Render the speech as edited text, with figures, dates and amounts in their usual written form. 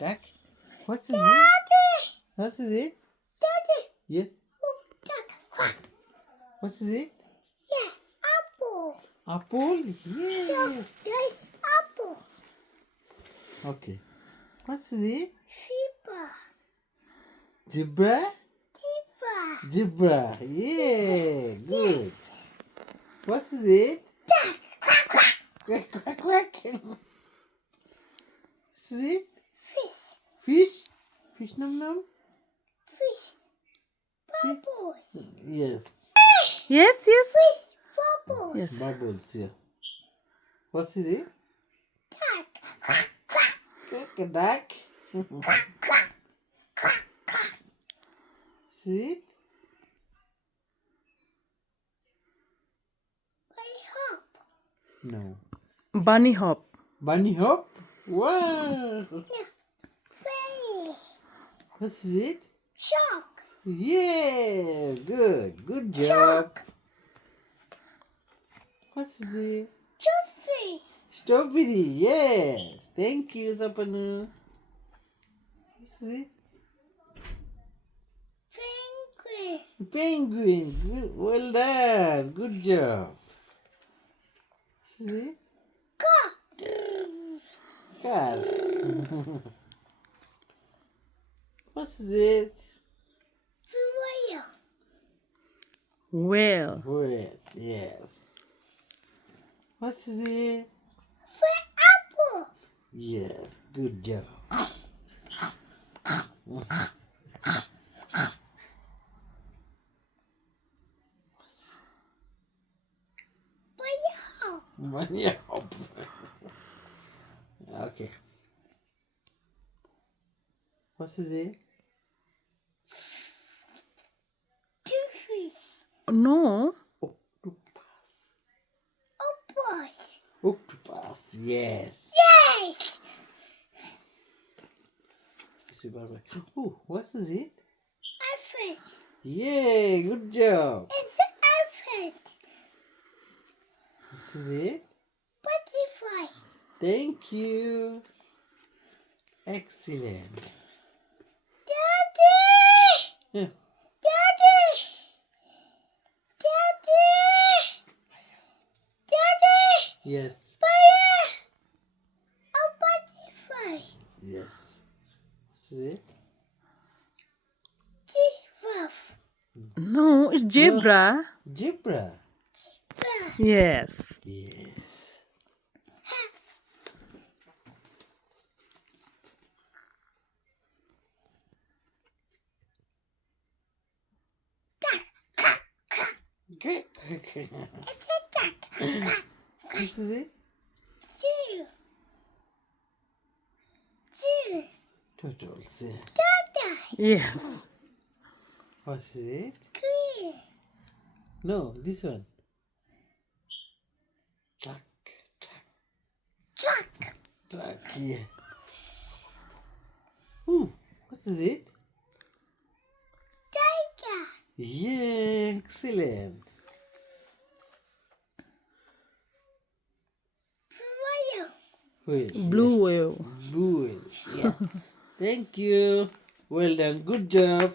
Duck. What's it? What's it? Daddy. Yeah. Duck. What's it? Yeah. Apple. Apple? Yeah. There's apple. Okay. What's it? Zebra. Zebra? Zebra. Zebra. Yeah. Good. What's it? Duck. Quack, quack, quack. What's it? Fish. Fish? Fish num num? Fish. Bubbles. Yes. Yes. Fish. Bubbles. Yes. Bubbles, yeah. What's it? Duck. Quack a duck. See? Hop. No. Bunny hop. Bunny hop? Wow. Fairy. What's it? Shark. Yeah. Good. Good job. What's it? Jellyfish. Strawberry. Yeah. Thank you, Sapanu. What's it? Penguin. Penguin. Good. Well done. Good job. What's it? Car. What's it? Whale. Whale. Wait. Yes. What's it? Apple. Yes. Good job. Whale. Bunny hop. Okay. What's it? Jellyfish. No. Octopus. Octopus. Octopus. Yes. Yes. Oh, what's it? Elephant. Yeah, good job. It's an elephant. What's it? Butterfly. Thank you. Excellent. Daddy. Yeah. Daddy. Daddy. Daddy. Yes. Fire. A butterfly. Yes. What's it? Giraffe. No, it's zebra. Zebra. Yes. Yes. Okay. It's a duck. What's it? Two. Two. Turtles. Yeah. Dada. Yes. What's it? Green. No, this one. Truck. Truck. Truck. Yeah. Ooh, what's it? Tiger. Yeah, excellent. Whale. Wait, Blue whale. Blue whale. Yeah. Thank you. Well done. Good job.